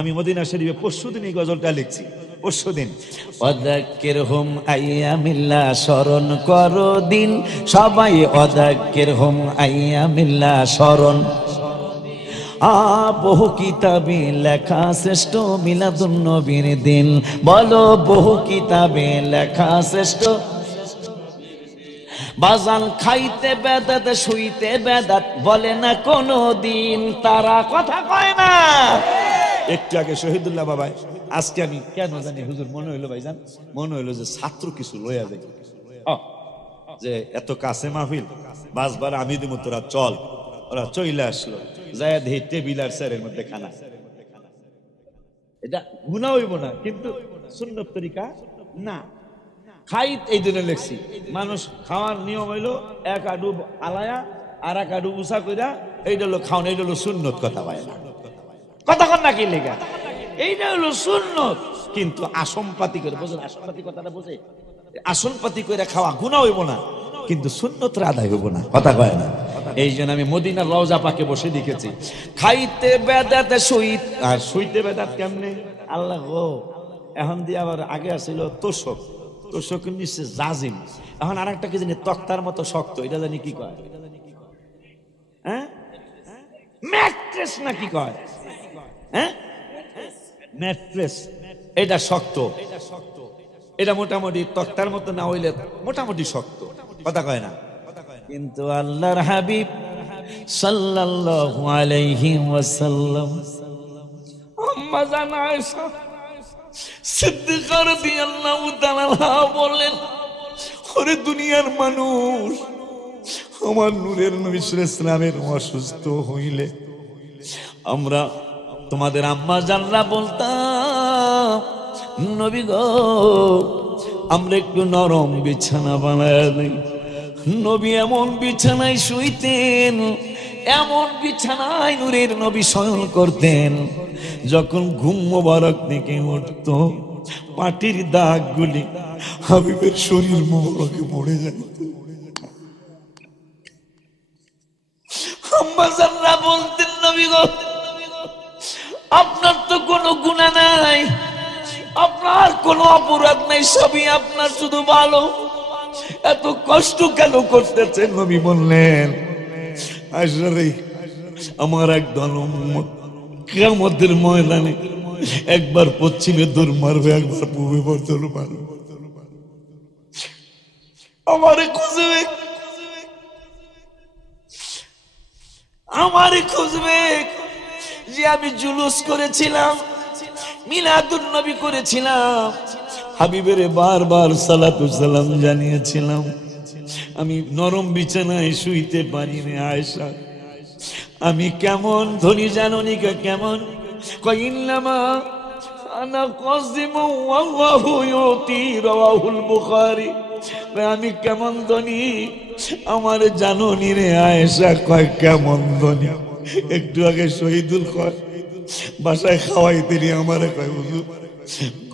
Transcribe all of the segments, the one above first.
আমি মদিনা শরীফে পরশুদিন এই গজলটা লিখছি, পরশুদিন। ওয়াদাক্কিরহুম আইয়ামিল্লাহ, স্মরণ করো দিন সবাই, ওয়াদাক্কিরহুম আইয়ামিল্লাহ, স্মরণ। বহু কিতাবে লেখা শ্রেষ্ঠ মিলাদুন নবীর দিন, বলো বহু কিতাবে লেখা শ্রেষ্ঠ। বাজান খাইতে বেদাত শুইতে বেদাত বলে না কোনো দিন, তারা কথা কয় না। একটু আগে শহীদুল্লাহ বাবাই, আজকে আমি কেন জানি হুজুর মনে হইলো ভাইজান, মনে হইলো যে ছাত্র কিছু লইয়া যাই, যে এত কাছে মাহফিল, বাসবার আমি দিব, তোরা চল। ওরা চইলে আসলো, যায় দেখি টেবিল আর চেয়ারের মধ্যে খানা। এটা গুনাহ হইব না, কিন্তু সুন্নত তরিকা না। খাই এই জন্য লেখছি, মানুষ খাওয়ার নিয়ম হইলো এক আডু আলায়া আর এক আডু উষা কইরা, এইটা হলো খাওয়ান, এইটা হলো সুন্নত। কথা পায় না, কথা কন না কি লেখা, এইটা হলো সুন্নত। কিন্তু আসনপাতি করে, বোঝেন আসনপাতি কথাটা বোঝে, আসনপাতি করে খাওয়া গুনাহ হইব না, কিন্তু সুন্নতরা আদায় হইব না। কথা কয় না। এই জন্য আমি মদিনার রওজা পাকে বসে লিখেছি, খাইতে বেদাত আর শুইতে বেদাত কেমনে আল্লাহ গো। এখন দিয়ে আবার আগে আসছিল তোষক, তোষকের নিচে জাজিম, এখন আর একটা কি জানি তক্তার মতো শক্ত, এটা জানি কি কয়, হ্যাঁ ম্যাট্রেস না কি কয়, হ্যাঁ ম্যাট্রেস। এটা শক্ত, এটা মোটামুটি তক্তার মতো না হইলে মোটামুটি শক্ত। কথা কয় না। কিন্তু আল্লাহর হাবিব সাল্লাল্লাহু আলাইহি ওয়াসাল্লাম আম্মা জান আয়েশা সিদ্দিকা রাদিয়াল্লাহু তাআলা বলেন, ওরে দুনিয়ার মানুষ, আমার নূরের নবী সাল্লাল্লাহু আলাইহি ওয়াসাল্লামের অসুস্থ হইলে আমরা তোমাদের আম্মা জানরা বলতাম, নবী গো আমরা একটু নরম বিছানা বানায় দেই। নবী এমন বিছানায় শুইতেন, এমন বিছানায় নূরের নবী শয়ন করতেন, যখন ঘুম মোবারক থেকে উঠত পাটির দাগগুলি হাবিবের শরীর মোবারকে পড়ে যেত। আম্মা জানরা বলতেন, নবী গো আপনার তো কোনো গুনাহ নাই, আপনার কোনো অপরাধ নাই, সবই আপনার শুধু ভালো, এত কষ্ট কেন করতেছেন? নবী বললেন, আয়েশা রে, আমার একদল উম্মত কিয়ামতের ময়দানে একবার পশ্চিমে দৌড় মারবে, একবার পূর্বে দৌড় মারবে, আমারে খুঁজবে, আমারে খুঁজবে যে আমি জুলুস করেছিলাম, মিলাদুন নবী করেছিলাম, হাবিবের বারবার সালাতু সালাম জানিয়েছিলাম, আমি নরম বিছানায় শুইতে পারি না। আয়েশা আমি কেমন ধনী জাননি, কেমন কইন্নামা আনা কাযিমু ওয়াল্লাহু ইউতি, রাওয়াহুল বুখারী। আমি কেমন ধনী আমার জাননি রে। আয়েশা কয় কেমন ধনী? একটু আগে শহীদুল কয় বাসায় খাওয়াইতে নিয়ে আমারে কয় হুজুর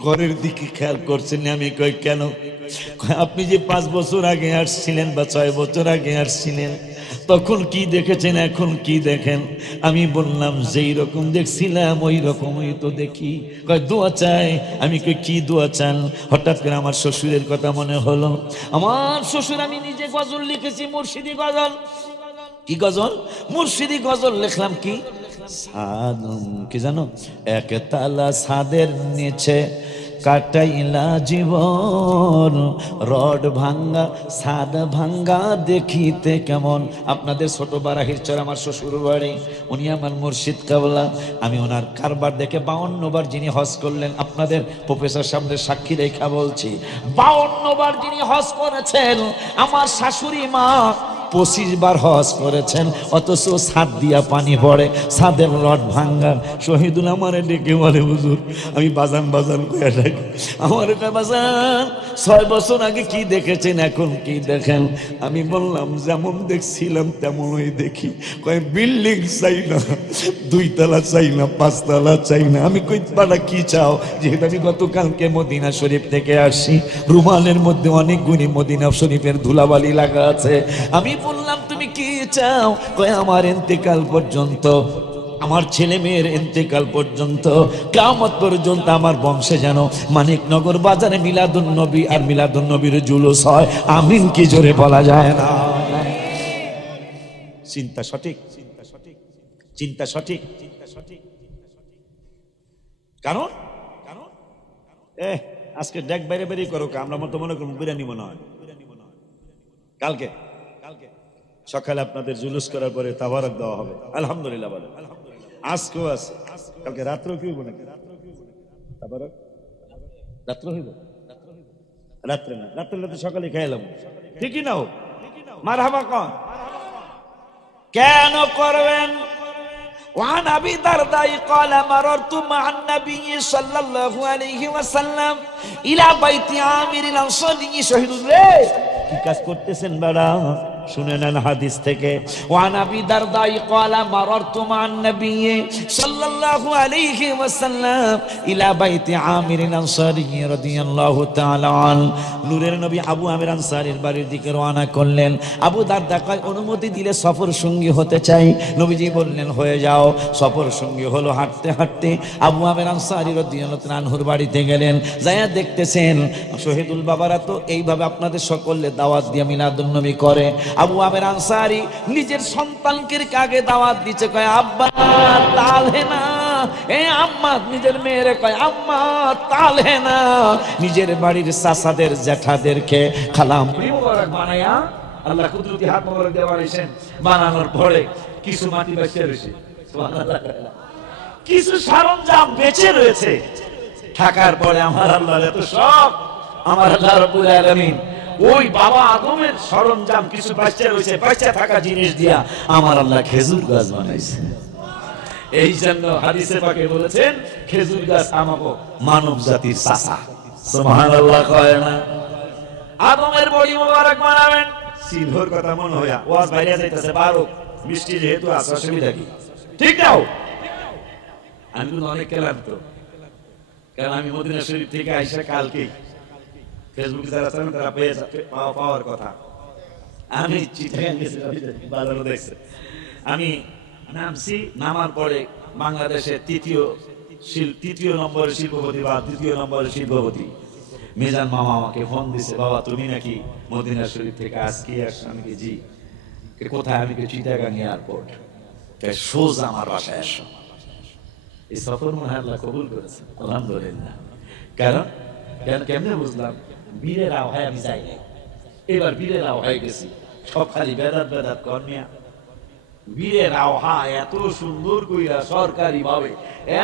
ঘরের দিকে খেয়াল করছেন। আমি কই কেন? আপনি যে 5 বছর আগে আসছিলেন বা 6 বছর আগে আসছিলেন, তখন কি দেখেছেন, এখন কি দেখেন? আমি বললাম যেই রকম দেখছিলাম ওই রকমই তো দেখি। কয় দোয়া চাই। আমি কই কি দোয়া চান? হঠাৎ করে আমার শ্বশুরের কথা মনে হলো। আমার শ্বশুর, আমি নিজে গজল লিখেছি, মুর্শিদি গজল। কি গজল? মুর্শিদি গজল লিখলাম। কি সাদ, কি জানো? একতলা সাদের নিচে কাটাইলা জীবন, রড ভাঙ্গা সাদ ভাঙ্গা দেখিতে কেমন। আপনাদের ছোট বারাহির চর আমার শ্বশুর বাড়ি, উনি আমার মুর্শিদ কাবলা। আমি ওনার কারবার দেখে 52 বার যিনি হজ করলেন, আপনাদের প্রফেসর সামনে সাক্ষী রেখা বলছি, 52 বার যিনি হজ করেছেন, আমার শাশুড়ি মা 25 বার হজ করেছেন, অথচ ছাদ দিয়া পানি পড়ে, ছাদের রড ভাঙ্গা। শহীদুল আমারে ডেকে বলে, হুজুর আমি বাজান বাজান কয়ে ডাকি, আমার এটা বাজান 6 বছর আগে কি দেখেছেন, এখন কি দেখেন? আমি বললাম যেমন দেখছিলাম তেমনই দেখি। কয় বিল্ডিং চাই না, 2 তলা চাই না, 5 তলা চাই না। আমি কই পাড়া কি চাও? যেহেতু আমি গতকালকে মদিনা শরীফ থেকে আসি, রুমালের মধ্যে অনেকগুলি মদিনা শরীফের ধুলাবালি লাগা আছে। আমি বললাম তুমি কি চাও? কয় আমার ইন্তেকাল পর্যন্ত আমার ছেলে মেয়ের ইন্তেকাল পর্যন্ত, কিয়ামত পর্যন্ত আমার বংশে যেন মানিকনগর বাজারে মিলাদুন নবী আর মিলাদুন নবীর জুলুস হয়। আমিন কি জোরে বলা যায় না? চিন্তা সঠিক, চিন্তা সঠিক। কারণ আজকে ডেক বাইরে বেরি করো, আমরা মতো মনে করবো বিরিয়ানি মনে হয়। কালকে সকালে আপনাদের জুলুস করার পরে তাবারক দেওয়া হবে, আলহামদুলিল্লাহ বলে। আজকেও আছে, কালকে রাত্রেও কি হইব নাকি? তাবারক রাত্রে হইব? রাত্রে না, রাত্রে তো সকালে খাইলাম, ঠিকই না হোক। মারহাবা কন কেন করবেন? وعن أبي الدرداء قال مررت مع النبي صلى الله عليه وسلم إلى بيت عامر الأنصاري شهيد الليل কি কাজ করতেছেন বাড়া? শুনে নেন হাদিস থেকে। وعن أبي الدرداء قال مررت مع النبي صلى الله عليه وسلم إلى بيت عامر الأنصاري رضي الله تعالى عنه। নূরের নবী আবু আমির আনসারীর বাড়ির দিকে রওনা করলেন। আবু দারদা কয় অনুমতি দিলে সফর সঙ্গী হতে চাই। নবীজি বললেন হয়ে যাও। সফর সঙ্গী হলো। হাঁটতে হাঁটতে আবু আমির আনসারী রাদিয়াল্লাহু তাআলা আনহুর বাড়িতে গেলেন। যায়া দেখতেছেন শহীদুল বাবারা তো এইভাবে আপনাদের সকলে দাওয়াত দিয়ে মিলাদুন নবী করে। আবু আমির আনসারী নিজের সন্তানকে আগে দাওয়াত দিচ্ছে, কয় আব্বা তালে না। এ আম্মা নিজের মেয়েরে কয় আম্মা তালে না। নিজের বাড়ির চাচাদের জ্যাঠাদেরকে খালাম মুবারক বানায়া আল্লাহ কুদরতি হাত মোবারক দিয়ে বানাইছেন। বানানোর পরে কিছু মাটি বেঁচে রয়েছে, সুবহানাল্লাহ, কিছু সরঞ্জাম বেঁচে রয়েছে। থাকার পরে আমার আল্লাহর এত শখ, আমার আল্লাহ রাব্বুল আলামিন ওই বাবা আদমের সরঞ্জাম কিছু বাচ্চা রয়েছে, বাচ্চা থাকা জিনিস দিয়া আমার আল্লাহ খেজুর গাছ বানাইছে। এই জন্য হাদিসে পাকে বলেছেন খেজুর গাছ আমাকে মানব জাতির চাচা, সুবহানাল্লাহ কয় না? আদমের বডি মোবারক বানাবেন। সিলভর কথা মনে হইয়া ওয়াজ বাইরে যাইতেছে, বারক মিষ্টি যেহেতু আছে অসুবিধা কি? ঠিক নাও। আমি তো অনেক গেলাম তো, কারণ আমি মদিনা শরীফ থেকে আইসা কালকেই ফেসবুকে যারা আছেন তারা পাওয়ার কথা। আমি চিটাগাং গেছি, বাজারে দেখছে। আমি নামছি, নামার পরে বাংলাদেশের তৃতীয় নম্বরের শিল্পপতি বা দ্বিতীয় নম্বরের শিল্পপতি মিজান মামা আমাকে ফোন দিছে, বাবা তুমি নাকি মদিনা শরীফ থেকে আজকে আসছো? আমি কি জি। কোথায়? আমি কি চিটাগাং এয়ারপোর্ট। সোজা আমার বাসায় আসো। এই সফর মনে হয় আল্লাহ কবুল করেছে, আলহামদুলিল্লাহ। কারণ কেমনে বুঝলাম? বীরের আওহায় আমি যাই নাই, এবার বীরের আওহায় গেছি। সব খালি বেদাত বেদাত কর্মিয়া। বীরের আওহা এত সুন্দর কইরা সরকারি ভাবে,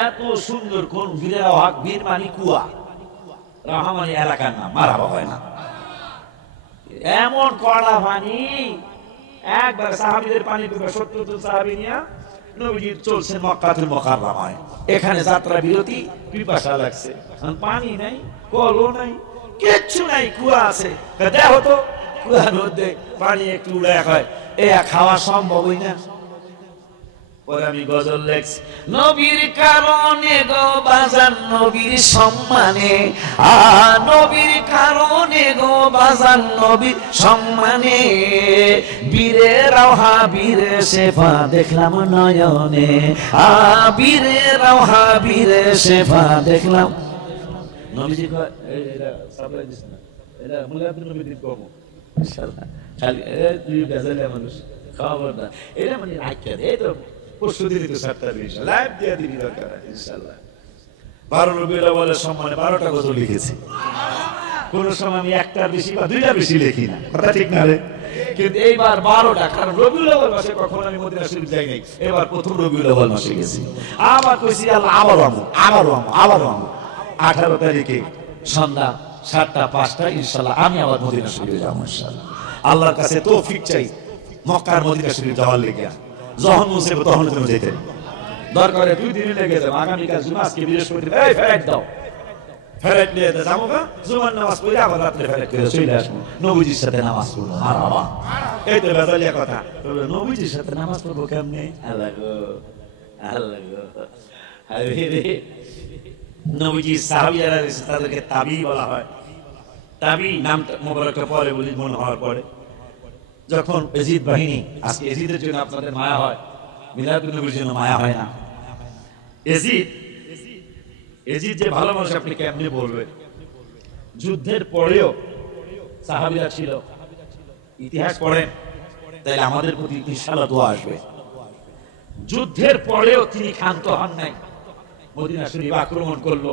এত সুন্দর। কোন বীরের আওহা? বীর মানে কুয়া, রাহামানি এলাকার নাম, মারাবা হয় না। এমন কড়া পানি, একবার সাহাবীদের পানি পিবে ৭০ জন সাহাবী নিয়া নবীজি চলছেন মক্কাতুল মুকাররমায়। এখানে যাত্রা বিরতি, পিপাসা লাগছে, পানি নাই, কলও নাই, কিচ্ছু নাই, কুয়া আছে। দেখো তো কুয়ার মধ্যে পানি একটু উড়ায় হয়, এ খাওয়া সম্ভবই না। পরে আমি গজল লেখছি, নবীর কারণে গো বাজান নবীর সম্মানে, নবীর কারণে গো বাজান নবীর সম্মানে, বীরের আওহা বীরে শেফা দেখলাম নয়নে, বীরের আওহা বীরে শেফা দেখলাম। নবীজি কয় এটা সাপ্লাই দিস না, এটা মুলাদুন নবী দিন কম ইনশাআল্লাহ। খালি তুই গাজালে মানুষ খবর না, এটা মানে রাখিয়া দে। এই তো পরশু দিনই তো 7 তারিখ ইনশাআল্লাহ লাইভ দিয়ে দিবি দরকার ইনশাআল্লাহ। 12 রবিউল আউয়ালের সম্মানে 12টা গজল লিখেছি। কোন সময় আমি একটার বেশি বা দুইটা বেশি লিখি না, কথা ঠিক না রে? কিন্তু এইবার 12টা, কারণ রবিউল আউয়াল মাসে কখনো আমি মদিনা শরীফ যাই নাই, এবার প্রথম রবিউল আউয়াল মাসে গেছি। আবার কইছি আল্লাহ আবারও আমো 18 তারিখে সন্ধ্যা 7টা 5টা ইনশাআল্লাহ আমি আবার মদিনা শরীফে যাব ইনশাআল্লাহ। আল্লাহর কাছে তৌফিক চাই মক্কার মদিনা শরীফ যাওয়ার লাগি। যখন মুসিব তখন তুমি যেতে দরকারে 2 দিন লেগে যাবে। আগামীকাল জুমা, আজকে বৃহস্পতিবার, এই ফেরত দাও, ফেরত নিয়ে যাবো গা। জুমার নামাজ পড়ে আবার রাত্রে ফেরত করে চলে আসবো, নবীজির সাথে নামাজ পড়বো। মারহাবা, এই তো বেদালিয়া কথা। নবীজির সাথে নামাজ পড়বো কেমনে? আল্লাহ গো, আল্লাহ গো, আরে রে। নবীজি সাহাবীরা তাদেরকে তাবি বলা হয়। তাবি নাম মোবারকটা পরে বলি মনে হওয়ার পরে, যখন এজিদ বাহিনী, আজকে এজিদের জন্য আপনাদের মায়া হয়, মিলাদুন নবীর জন্য মায়া হয় না। এজিদ এজিদ যে ভালো মানুষ আপনি কেমনে বলবেন? যুদ্ধের পরেও সাহাবীরা ছিল, ইতিহাস পড়েন তাহলে আমাদের প্রতি ইনশাআল্লাহ দোয়া আসবে। যুদ্ধের পরেও তিনি ক্ষান্ত হন নাই, মদিনা শরীফ আক্রমণ করলো।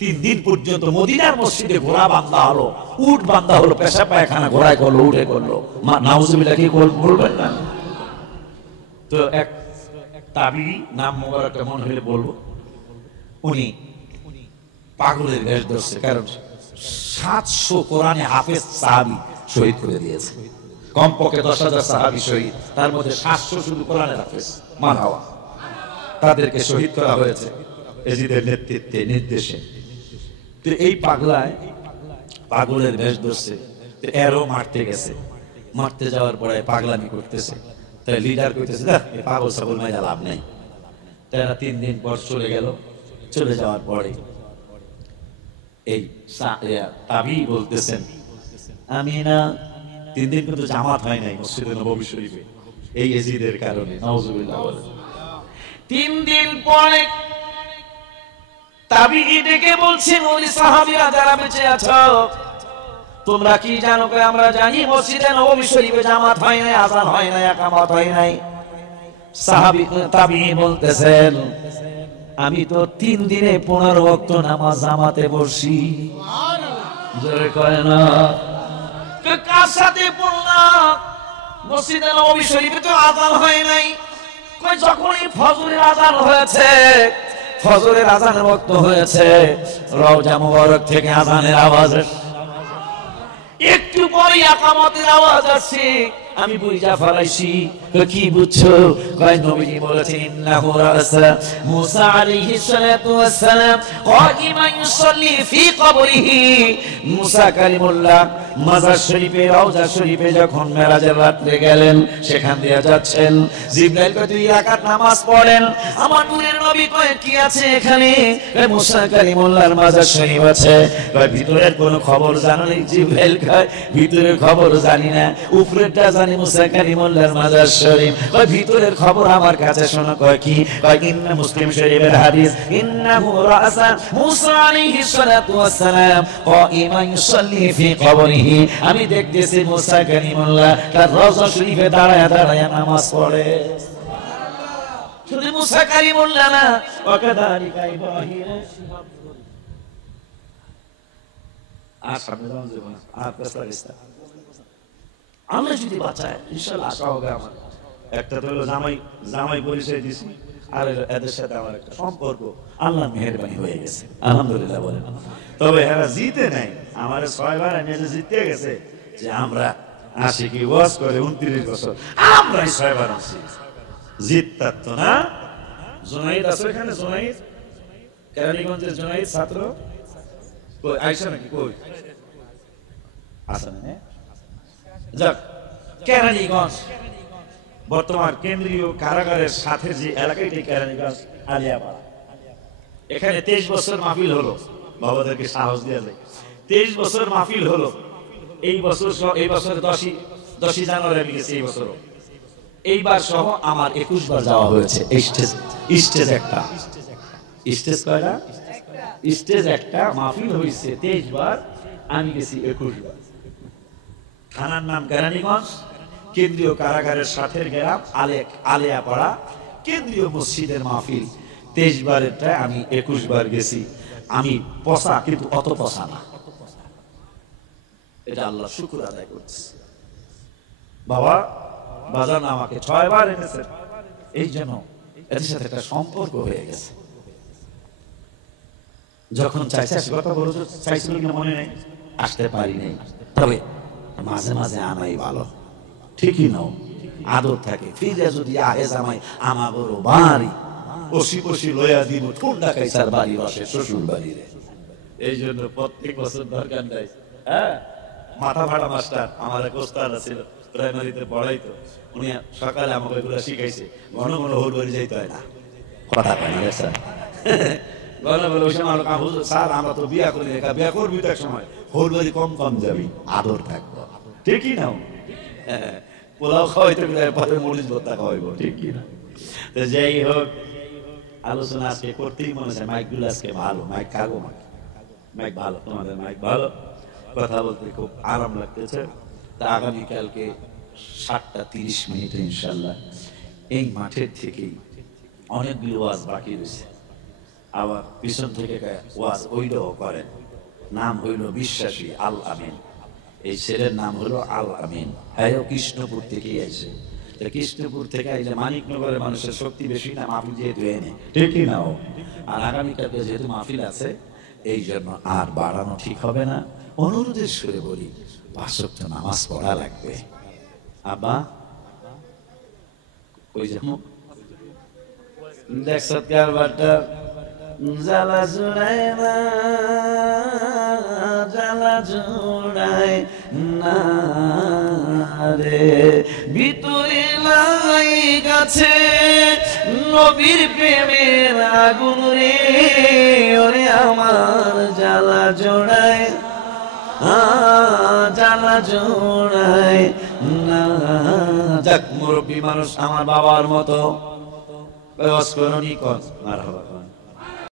3 দিন পর্যন্ত মদিনার মসজিদে ঘোড়া বান্ধা হলো, উট বান্ধা হলো, পেশাব পায়খানা ঘোড়ায় করলো, উঠে করলো। নাউজুবিল্লাহ কি বলবেন না? তো এক তাবি, নাম মোবারকটা মনে হলে বলবো, উনি পাগলের বেশ ধরছে, কারণ 700 কোরআনে হাফেজ সাহাবী শহীদ করে দিয়েছে। কমপক্ষে 10,000 সাহাবী শহীদ, তার মধ্যে 700 শুধু কোরআনের হাফেজ, মারহাবা। তাদেরকে শহীদ করা হয়েছে এজিদের নেতৃত্বে, নির্দেশে। তো এই পাগলায় পাগলের বেশ ধরছে, এরও মারতে গেছে। মারতে যাওয়ার পরে পাগলামি করতেছে, তাই লিডার কইতেছে না এই পাগল ছাগল মাইরা লাভ নেই। তারা 3 দিন পর চলে গেল। চলে যাওয়ার পরে এই তাবি বলতেছেন, আমি না 3 দিন কিন্তু জামাত হয় নাই মসজিদে নববী শরীফে এই এজিদের কারণে, নাউজুবিল্লাহ বলেন। 3 দিন পরে তাবি ডেকে বলছেন, ওই সাহাবীরা যারা বেঁচে আছো তোমরা কি জানো? আমরা জানি মসজিদে নববী শরীফে জামাত হয় নাই, আযান হয় নাই, ইকামত হয় নাই। সাহাবী তাবি বলতেছেন, আমি তো 3 দিনে 15 ওয়াক্ত নামাজ জামাতে পড়ছি। সুবহানাল্লাহ, জোরে কয় না। কার সাথে পড়লাম? মসজিদে নববী শরীফে তো আযান হয় নাই। কই যখনই ফজরের আযান হয়েছে, ফজরের আযানের ওয়াক্ত হয়েছে, রওজা মুবারক থেকে আযানের আওয়াজ, একটু পরে ইকামতের আওয়াজ আসছে। আমি বুঝা ফেলাইছি। কি বুঝছো? কয় নবীজি বলেছেন, ইন্নাহু রাসা মুসা আলাইহিস সালাতু ওয়াস সালাম কাইমান ইউসাল্লি ফি কবরিহি। মুসা কালিমুল্লাহ মাজার শরীফে, রওজা শরীফে যখন মেরাজের রাতে গেলেন, সেখান দিয়ে যাচ্ছেন, জিবরাইল কয় 2 রাকাত নামাজ পড়েন। আমার নূরের নবী কয় কি আছে এখানে? কয় মুসা কালিমুল্লাহর মাজার শরীফ আছে। কয় ভিতরের কোনো খবর জানো না? জিবরাইল কয় ভিতরের খবর জানি না, উপরেরটা জানি, মুসা কালিমুল্লাহর মাজার শরীফ। কয় ভিতরের খবর আমার কাছে শোনো। কয় কি? কয় ইন্না মুসলিম শরীফের হাদিস, ইন্নাহু রাসা মুসা আলাইহিস সালাতু ওয়াস সালাম কাইমান ইউসাল্লি ফি কবরিহি। আমি দেখতেছি মুসা কালিমুল্লাহ তার রওজা শরীফে দাঁড়ায়া দাঁড়ায়া নামাজ পড়ে। শুধু মুসা কালিমুল্লাহ না, ওয়াকাদালিকা ইব্রাহিম। আর সামনে যাওয়া যাবে না, আর পেছাইস্তা আল্লাহ যদি বাঁচায় ইনশাআল্লাহ আশা হবে আমার। একটা তো হলো জামাই পরিচয় দিছি, আর এদের সাথে আমার একটা সম্পর্ক আল্লাহ মেহেরবানি হয়ে গেছে, আলহামদুলিল্লাহ বলেন। তবে এরা জিতে নাই, আমার 6 বার এনে জিতে গেছে, যে আমরা আশিকি ওয়াজ করে 29 বছর, আমরাই 6 বার আছি। জিততার তো না। জুনাইদ আছে এখানে? জুনাইদ, কেরানীগঞ্জের জুনাইদ ছাত্র কই আইসা নাকি? কই আসেন? হ্যাঁ, যাক, কেরানীগঞ্জ বর্তমান কেন্দ্রীয় কারাগারের সাথে যে এলাকাটি কেরানীগঞ্জ আলিয়াপাড়া, এখানে 23 বছর মাহফিল হলো। বাবাদেরকে সাহস দেওয়া যায়, 23 বছর মাহফিল হলো। এই বছর এই বছরে 10ই জানুয়ারি আমি গেছি। এই বছর এইবার সহ আমার 21 বার যাওয়া হয়েছে। স্টেজ একটা, স্টেজ কয়টা? স্টেজ একটা, মাহফিল হয়েছে 23 বার, আমি গেছি 21 বার। থানার নাম কেরানীগঞ্জ, কেন্দ্রীয় কারাগারের সাথে গ্রাম আলিয়াপাড়া, কেন্দ্রীয় মসজিদের মাহফিল 23 বারেরটা আমি 21 বার গেছি। আমি পচা, কিন্তু অত পচা না। এটা আল্লাহ শুকর আদায় করছি। বাবা বাজার না আমাকে 6 বার এনেছেন, এই জন্য এদের সাথে একটা সম্পর্ক হয়ে গেছে। যখন চাইছে কথা বলো, চাইছিল কিনা মনে নেই, আসতে পারি নাই, তবে মাঝে মাঝে আনাই ভালো, ঠিকই নাও, আদর থাকে। ফিরে যদি আহে জামাই আমা বড় বাড়ি, বসি বসি লইয়া দিব ঠুন্ডা কাইসার বাড়ি বসে শ্বশুর বাড়ি রে। এই জন্য প্রত্যেক বছর দরকার নাই। হ্যাঁ, মাথা ভাড়া মাস্টার আমার এক ওস্তাদ ছিল, প্রাইমারিতে পড়াইতো, উনি সকালে আমাকে এগুলো শিখাইছে। ঘন ঘন হোর বাড়ি যাইতে হয় না, কথা কয় না স্যার। ঘন ঘন ওই সময় স্যার আমরা তো বিয়া করি, বিয়া করবি তো এক সময়, হোর বাড়ি কম কম যাবি, আদর থাকবো, ঠিকই নাও। পোলাও খাওয়াইতে পরে মরিচ ভর্তা খাওয়াইবো, ঠিক কিনা? তো যাই হোক, আলোচনা আজকে করতেই মনে হয়, মাইক গুলো আজকে ভালো, মাইক কাগো মাইক ভালো, তোমাদের মাইক ভালো, কথা বলতে খুব আরাম লাগতেছে। তা আগামীকালকে 7:30 ইনশাল্লাহ এই মাঠের থেকেই অনেকগুলো ওয়াজ বাকি রয়েছে, আবার পিছন থেকে ওয়াজ ওইটাও করেন। নাম হইল বিশ্বাসী আল আমিন, এই ছেলের নাম হলো আল আমিন, হ্যাঁ কৃষ্ণপুর থেকেই আছে। কৃষ্ণপুর থেকে আইলে মানিকনগরের মানুষের শক্তি বেশি না, মাহফিল যেহেতু এনে ঠিকই নাও। আর আগামীকালকে যেহেতু মাহফিল আছে এই জন্য আর বাড়ানো ঠিক হবে না। অনুরোধের সুরে বলি 5 ওয়াক্ত নামাজ পড়া লাগবে। আব্বা কই যাবো দেখছ কারবারটা জ্বালা জুড়াই না, জ্বালা জুড়াই না রে, ভিতরে লাই গাছে নবীর প্রেমের আগুন রে, ওরে আমার জ্বালা জোড়াই, জ্বালা জোড়াই না। যাক মুরব্বী মানুষ আমার বাবার মতো, মারহাবা।